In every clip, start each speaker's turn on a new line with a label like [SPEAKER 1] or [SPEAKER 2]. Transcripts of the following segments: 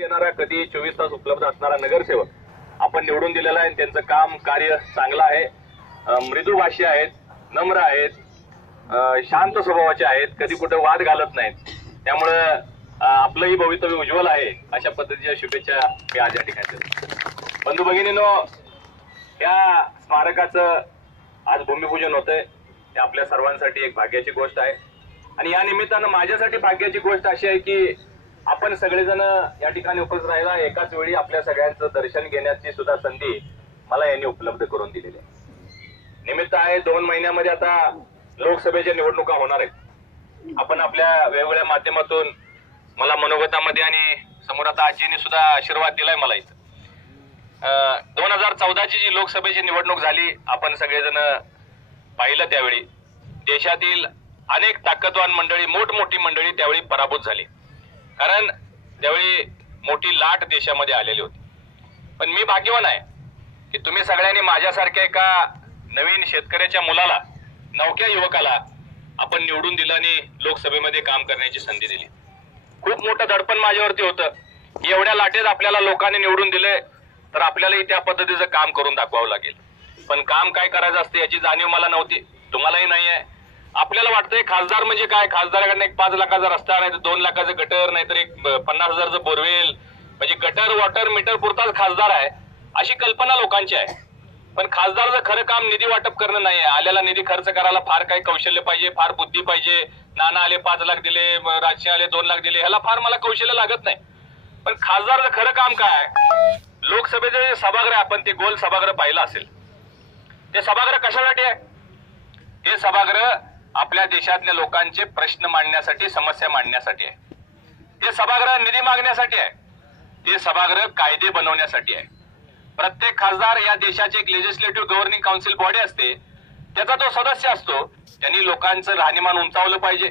[SPEAKER 1] येणारा कधी चोवीस तास उपलब्ध असणारा नगरसेवक आपण निवडून दिलेला आहे आणि त्यांचं काम कार्य चांगलं आहे. मृदुभाषी आहेत नम्र आहेत शांत स्वभावाचे आहेत कधी कुठे वाद घालत नाहीत. त्यामुळं आपलंही भवितव्य उज्ज्वल आहे अशा पद्धतीच्या शुभेच्छा मी आज या ठिकाणी देतो. बंधू भगिनीनो या स्मारकाचं आज भूमिपूजन होतंय. हे आपल्या सर्वांसाठी एक भाग्याची गोष्ट आहे. आणि या निमित्तानं माझ्यासाठी भाग्याची गोष्ट अशी आहे की आपण सगळेजण या ठिकाणी उपस्थित राहिला. एकाच वेळी आपल्या सगळ्यांचं दर्शन घेण्याची सुद्धा संधी मला यांनी उपलब्ध करून दिलेली आहे. निमित्त आहे दोन महिन्यामध्ये आता लोकसभेच्या निवडणुका होणार आहेत. आपण आपल्या वेगवेगळ्या माध्यमातून मला मनोगतामध्ये आणि समोर आता आजीने सुद्धा आशीर्वाद दिलाय मला इथं. दोन हजार चौदाची जी लोकसभेची निवडणूक झाली आपण सगळेजण पाहिलं त्यावेळी. देशातील अनेक ताकदवान मंडळी मोठमोठी मंडळी त्यावेळी पराभूत झाली. कारण त्यावेळी मोठी लाट देशामध्ये आलेली होती. पण मी भाग्यवान आहे की तुम्ही सगळ्यांनी माझ्यासारख्या एका नवीन शेतकऱ्याच्या मुलाला नवक्या युवकाला आपण निवडून दिलं आणि लोकसभेमध्ये काम करण्याची संधी दिली. खूप मोठं दडपण माझ्यावरती होतं. की एवढ्या लाटेत आपल्याला लोकांनी निवडून दिले तर आपल्यालाही त्या पद्धतीचं काम करून दाखवावं लागेल. पण काम काय करायचं असतं याची जाणीव मला नव्हती. तुम्हालाही नाही आहे. आपल्याला वाटतंय खासदार म्हणजे काय? खासदाराकडनं एक पाच लाखाचा रस्ता नाही तर दोन लाखाचं गटर नाहीतर एक पन्नास हजारचं बोरवेल. म्हणजे गटर वॉटर मीटर पुरताच खासदार आहे अशी कल्पना लोकांची आहे. पण खासदारचं खरं काम निधी वाटप करणं नाही आहे आलेला निधी खर्च करायला फार काही कौशल्य पाहिजे फार बुद्धी पाहिजे. नाना आले पाच लाख दिले म- राजशे आले दोन लाख दिले ह्याला फार मला कौशल्य लागत नाही. पण खासदारचं खरं काम काय लोकसभेचे जे सभागृह आहे, आपण ते गोल सभागृह पाहिलं असेल. ते सभागृह कशासाठी आहे? ते सभागृह आपल्या देशातल्या लोकांचे प्रश्न मांडण्यासाठी समस्या मांडण्यासाठी आहे. ते सभागृह निधी मागण्यासाठी आहे. ते सभागृह कायदे बनवण्यासाठी आहे. प्रत्येक खासदार या देशाचे एक लेजिस्लेटिव्ह गव्हर्निंग काउन्सिल बॉडी असते. त्याचा तो सदस्य असतो. त्यांनी लोकांचं राहणीमान उंचावलं पाहिजे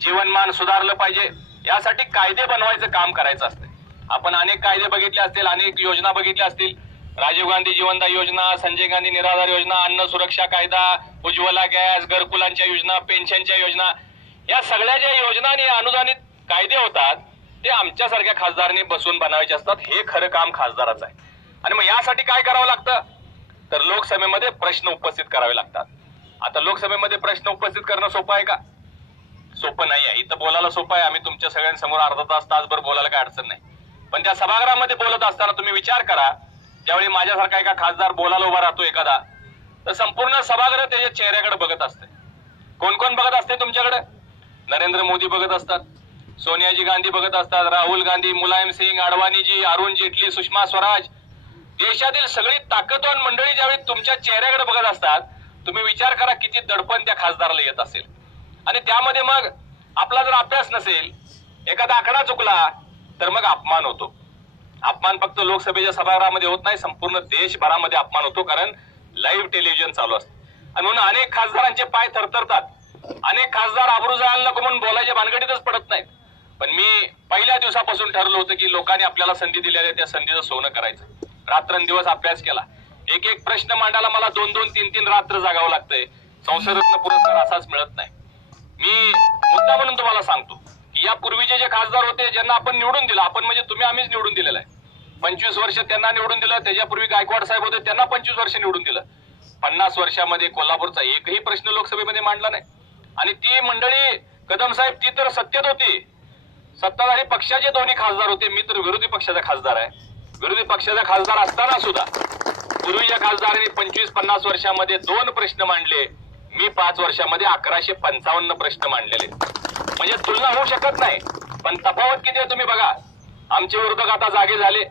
[SPEAKER 1] जीवनमान सुधारलं पाहिजे. यासाठी कायदे बनवायचं काम करायचं असतं. आपण अनेक कायदे बघितले असतील अनेक योजना बघितल्या असतील. राजीव गांधी जीवनदायी योजना संजय गांधी निराधार योजना अन्न सुरक्षा कायदा उज्ज्वला गॅस घरकुलांच्या योजना पेन्शनच्या योजना या सगळ्या ज्या योजना आणि अनुदानित कायदे होतात ते आमच्यासारख्या खासदारांनी बसून बनवायचे असतात. हे खरं काम खासदाराचं आहे. आणि मग यासाठी काय करावं लागतं? तर लोकसभेमध्ये प्रश्न उपस्थित करावे लागतात. आता लोकसभेमध्ये प्रश्न उपस्थित करणं सोपं आहे का? सोपं नाही आहे. इथं बोलायला सोपं आहे. आम्ही तुमच्या सगळ्यांसमोर अर्धा तास तासभर बोलायला काय अडचण नाही. पण त्या सभागृहामध्ये बोलत असताना तुम्ही विचार करा. ज्यावेळी माझ्यासारखा एका खासदार बोलायला उभा राहतो एखादा तर संपूर्ण सभागृह त्याच्या चेहऱ्याकडे बघत असते. कोण कोण बघत असते तुमच्याकडे? नरेंद्र मोदी बघत असतात सोनियाजी गांधी बघत असतात राहुल गांधी मुलायम सिंग अडवाणीजी अरुण जेटली सुषमा स्वराज. देशातील सगळी ताकदवान मंडळी ज्यावेळी तुमच्या चेहऱ्याकडे बघत असतात तुम्ही विचार करा किती दडपण त्या खासदाराला येत असेल. आणि त्यामध्ये मग आपला जर अभ्यास नसेल एखादा आकडा चुकला तर मग अपमान होतो. अपमान फक्त लोकसभेच्या सभागृहामध्ये होत नाही संपूर्ण देशभरामध्ये अपमान होतो कारण लाईव्ह टेलिव्हिजन चालू असतं. आणि म्हणून अनेक खासदारांचे पाय थरथरतात. अनेक खासदार आबरू जायला नको म्हणून बोलायच्या भानगडीतच पडत नाहीत. पण मी पहिल्या दिवसापासून ठरलं होतं की लोकांनी आपल्याला संधी दिलेली आहे त्या संधीचं सोनं करायचं. रात्रंदिवस अभ्यास केला. एक एक प्रश्न मांडायला मला दोन दोन तीन तीन रात्र जागावं लागतंय. संसदरत्न पुरस्कार असाच मिळत नाही. मी मुद्दा म्हणून तुम्हाला सांगतो. यापूर्वीचे पूर्वीचे जे खासदार होते ज्यांना आपण निवडून दिलं आपण म्हणजे तुम्ही आम्हीच निवडून दिलेलं आहे. पंचवीस वर्ष त्यांना निवडून दिलं त्याच्यापूर्वी गायकवाड साहेब होते त्यांना पंचवीस वर्ष निवडून दिलं. पन्नास वर्षामध्ये कोल्हापूरचा एकही प्रश्न लोकसभेमध्ये मांडला नाही. आणि ती मंडळी कदम साहेब ती तर सत्तेत होती. सत्ताधारी पक्षाचे दोन्ही खासदार होते मी तर विरोधी पक्षाचा खासदार आहे. विरोधी पक्षाचा खासदार असताना सुद्धा पूर्वीच्या खासदारांनी पंचवीस पन्नास वर्षामध्ये दोन प्रश्न मांडले. मी पाच वर्षामध्ये अकराशे पंचावन्न प्रश्न मांडलेले. म्हणजे तुलना होऊ शकत नाही. पण तफावत किती आहे तुम्ही बघा. आमचे विरोधक आता जागे झाले.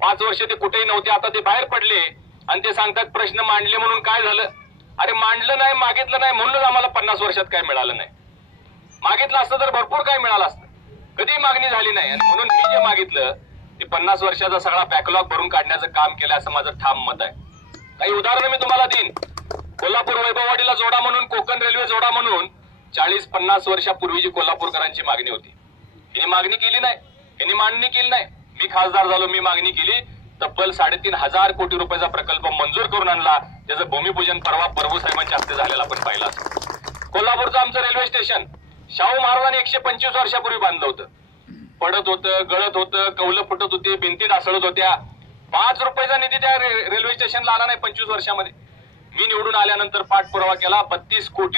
[SPEAKER 1] पाच वर्ष ते कुठेही नव्हते आता ते बाहेर पडले. आणि ते सांगतात प्रश्न मांडले म्हणून काय झालं? अरे मांडलं नाही मागितलं नाही म्हणूनच आम्हाला पन्नास वर्षात काय मिळालं नाही. मागितलं असतं तर भरपूर काय मिळालं असतं. कधी मागणी झाली नाही. आणि म्हणून मी जे मागितलं ते पन्नास वर्षाचा सगळा बॅकलॉग भरून काढण्याचं काम केलं असं माझं ठाम मत आहे. काही उदाहरणं मी तुम्हाला देईन. कोल्हापूर वैभववाडीला जोडा म्हणून कोकण रेल्वे जोडा म्हणून चाळीस पन्नास वर्षापूर्वीची कोल्हापूरकरांची मागणी होती. यांनी मागणी केली नाही. यांनी मांडणी केली नाही. मी खासदार झालो मी मागणी केली. तब्बल साडेतीन हजार कोटी रुपयाचा प्रकल्प मंजूर करून आणला. त्याचं भूमिपूजन परवा प्रभू साहेबांच्या हस्ते झालेला आपण पाहिला कोल्हापूरचं आमचं रेल्वे स्टेशन शाहू महाराजांनी एकशे पंचवीस वर्षापूर्वी बांधलं होतं. पडत होतं गळत होतं कौलं फुटत होती भिंती ढासळत होत्या. पाच रुपयाचा निधी त्या रेल्वे स्टेशनला आला नाही पंचवीस वर्षामध्ये. मी निवडून आल्यानंतर पाठपुरावा केला. बत्तीस कोटी